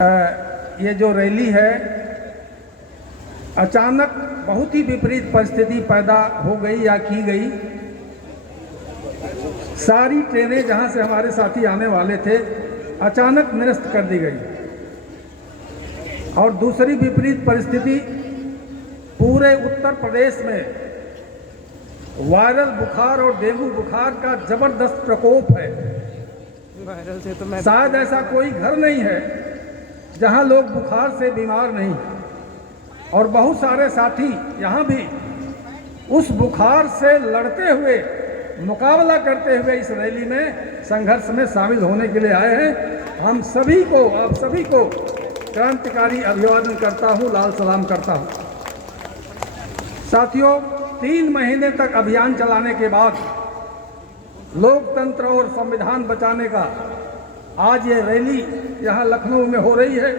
ये जो रैली है अचानक बहुत ही विपरीत परिस्थिति पैदा हो गई या की गई। सारी ट्रेनें जहां से हमारे साथी आने वाले थे अचानक निरस्त कर दी गई। और दूसरी विपरीत परिस्थिति, पूरे उत्तर प्रदेश में वायरल बुखार और डेंगू बुखार का जबरदस्त प्रकोप है। वायरल से तो मैं शायद ऐसा कोई घर नहीं है जहां लोग बुखार से बीमार नहीं। और बहुत सारे साथी यहाँ भी उस बुखार से लड़ते हुए, मुकाबला करते हुए इस रैली में, संघर्ष में शामिल होने के लिए आए हैं। हम सभी को, आप सभी को क्रांतिकारी अभिवादन करता हूँ, लाल सलाम करता हूँ। साथियों, 3 महीने तक अभियान चलाने के बाद लोकतंत्र और संविधान बचाने का आज ये रैली यहाँ लखनऊ में हो रही है।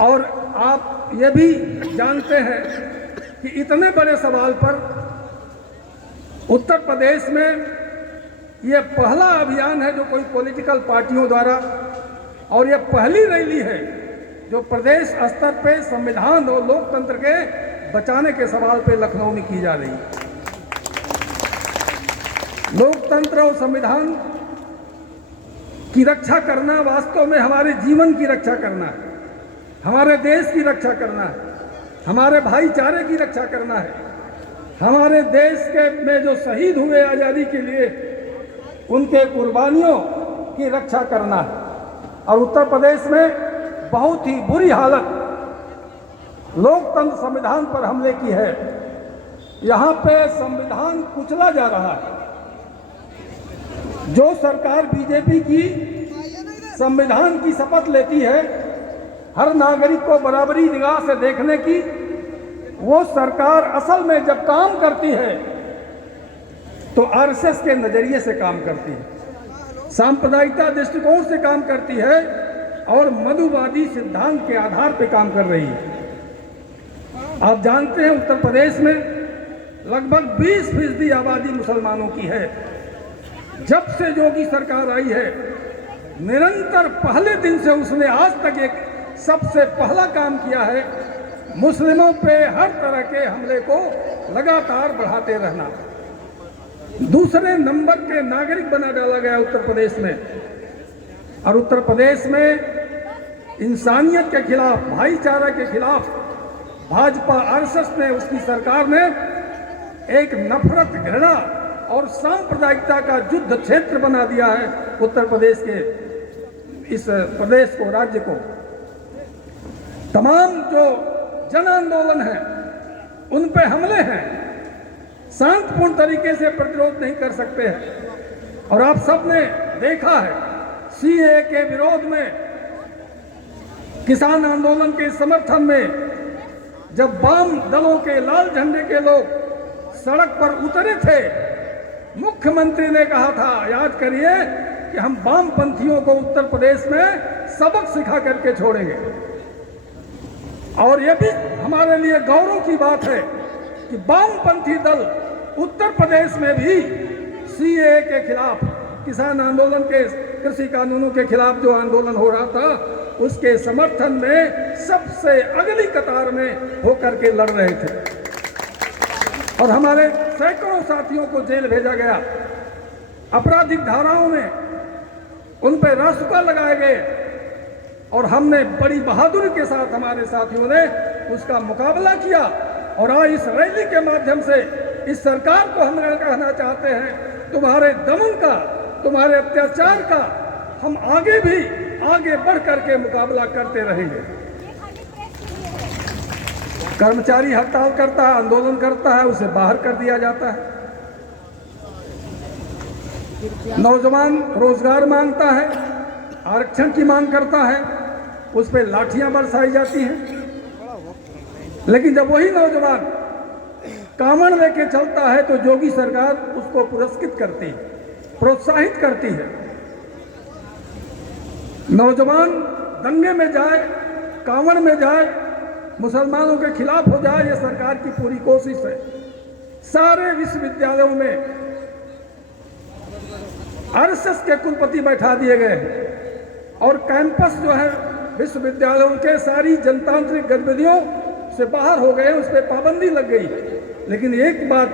और आप ये भी जानते हैं कि इतने बड़े सवाल पर उत्तर प्रदेश में ये पहला अभियान है जो कोई पॉलिटिकल पार्टियों द्वारा, और ये पहली रैली है जो प्रदेश स्तर पे संविधान और लोकतंत्र के बचाने के सवाल पे लखनऊ में की जा रही है। लोकतंत्र और संविधान की रक्षा करना वास्तव में हमारे जीवन की रक्षा करना है, हमारे देश की रक्षा करना है, हमारे भाईचारे की रक्षा करना है, हमारे देश के में जो शहीद हुए आज़ादी के लिए उनके कुर्बानियों की रक्षा करना है। और उत्तर प्रदेश में बहुत ही बुरी हालत लोकतंत्र संविधान पर हमले की है। यहाँ पे संविधान कुचला जा रहा है। जो सरकार बीजेपी की संविधान की शपथ लेती है हर नागरिक को बराबरी निगाह से देखने की, वो सरकार असल में जब काम करती है तो आरएसएस के नजरिए से काम करती है, सांप्रदायिकता दृष्टिकोण से काम करती है और मनुवादी सिद्धांत के आधार पर काम कर रही है। आप जानते हैं उत्तर प्रदेश में लगभग 20% आबादी मुसलमानों की है। जब से योगी सरकार आई है निरंतर पहले दिन से उसने आज तक एक सबसे पहला काम किया है, मुस्लिमों पे हर तरह के हमले को लगातार बढ़ाते रहना। दूसरे नंबर के नागरिक बना डाला गया उत्तर प्रदेश में। और उत्तर प्रदेश में इंसानियत के खिलाफ, भाईचारा के खिलाफ भाजपा आरएसएस ने, उसकी सरकार ने एक नफरत, घृणा और सांप्रदायिकता का युद्ध क्षेत्र बना दिया है उत्तर प्रदेश के इस प्रदेश को, राज्य को। तमाम जो जन आंदोलन है उन पे हमले हैं, शांतिपूर्ण तरीके से प्रतिरोध नहीं कर सकते हैं। और आप सबने देखा है सीएए के विरोध में, किसान आंदोलन के समर्थन में जब वाम दलों के लाल झंडे के लोग सड़क पर उतरे थे, मुख्यमंत्री ने कहा था, याद करिए, कि हम वामपंथियों को उत्तर प्रदेश में सबक सिखा करके छोड़ेंगे। और यह भी हमारे लिए गौरव की बात है कि वामपंथी दल उत्तर प्रदेश में भी सीएए के खिलाफ, किसान आंदोलन के, कृषि कानूनों के खिलाफ जो आंदोलन हो रहा था उसके समर्थन में सबसे अगली कतार में होकर के लड़ रहे थे। और हमारे सैकड़ों साथियों को जेल भेजा गया, आपराधिक धाराओं में उन पर रासुका लगाए गए। और हमने बड़ी बहादुरी के साथ, हमारे साथियों ने उसका मुकाबला किया। और आज इस रैली के माध्यम से इस सरकार को हम कहना चाहते हैं, तुम्हारे दमन का, तुम्हारे अत्याचार का हम आगे बढ़ करके मुकाबला करते रहेंगे। कर्मचारी हड़ताल करता है, आंदोलन करता है, उसे बाहर कर दिया जाता है। नौजवान रोजगार मांगता है, आरक्षण की मांग करता है, उस पर लाठियां बरसाई जाती हैं। लेकिन जब वही नौजवान कामण लेके चलता है तो योगी सरकार उसको पुरस्कृत करती है, प्रोत्साहित करती है। नौजवान दंगे में जाए, कांवड़ में जाए, मुसलमानों के खिलाफ हो जाए, यह सरकार की पूरी कोशिश है। सारे विश्वविद्यालयों में आरएसएस के कुलपति बैठा दिए गए हैं। और कैंपस जो है विश्वविद्यालयों के सारी जनतांत्रिक गतिविधियों से बाहर हो गए, उस पर पाबंदी लग गई। लेकिन एक बात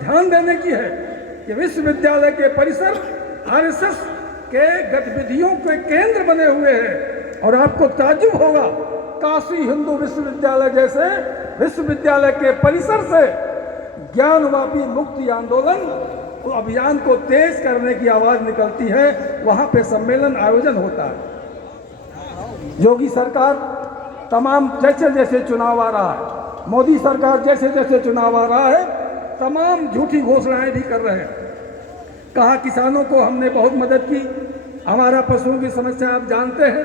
ध्यान देने की है कि विश्वविद्यालय के परिसर आरएसएस के गतिविधियों के केंद्र बने हुए हैं। और आपको ताज्जुब होगा, काशी हिंदू विश्वविद्यालय जैसे विश्वविद्यालय के परिसर से ज्ञानवापी मुक्ति आंदोलन अभियान को तेज करने की आवाज निकलती है, वहां पे सम्मेलन आयोजन होता है। योगी सरकार तमाम जैसे जैसे चुनाव आ रहा है, मोदी सरकार जैसे जैसे चुनाव आ रहा है, तमाम झूठी घोषणाएं भी कर रहे हैं। कहा किसानों को हमने बहुत मदद की, हमारा पशुओं की समस्या आप जानते हैं,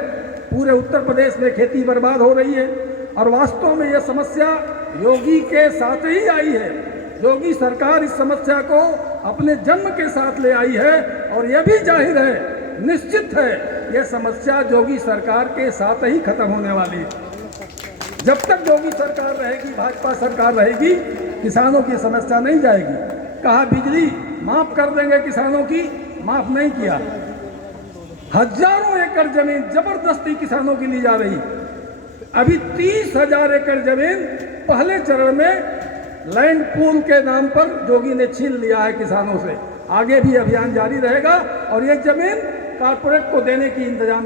पूरे उत्तर प्रदेश में खेती बर्बाद हो रही है। और वास्तव में यह समस्या योगी के साथ ही आई है। योगी सरकार इस समस्या को अपने जन्म के साथ ले आई है और यह भी जाहिर है, निश्चित है, यह समस्या योगी सरकार के साथ ही खत्म होने वाली है। जब तक योगी सरकार रहेगी, भाजपा सरकार रहेगी, किसानों की समस्या नहीं जाएगी। कहा बिजली माफ कर देंगे किसानों की, माफ नहीं किया। हजारों एकड़ जमीन जबरदस्ती किसानों की ली जा रही। अभी 30,000 एकड़ जमीन पहले चरण में लैंड पूल के नाम पर योगी ने छीन लिया है किसानों से। आगे भी अभियान जारी रहेगा और ये जमीन कारपोरेट को देने की इंतजाम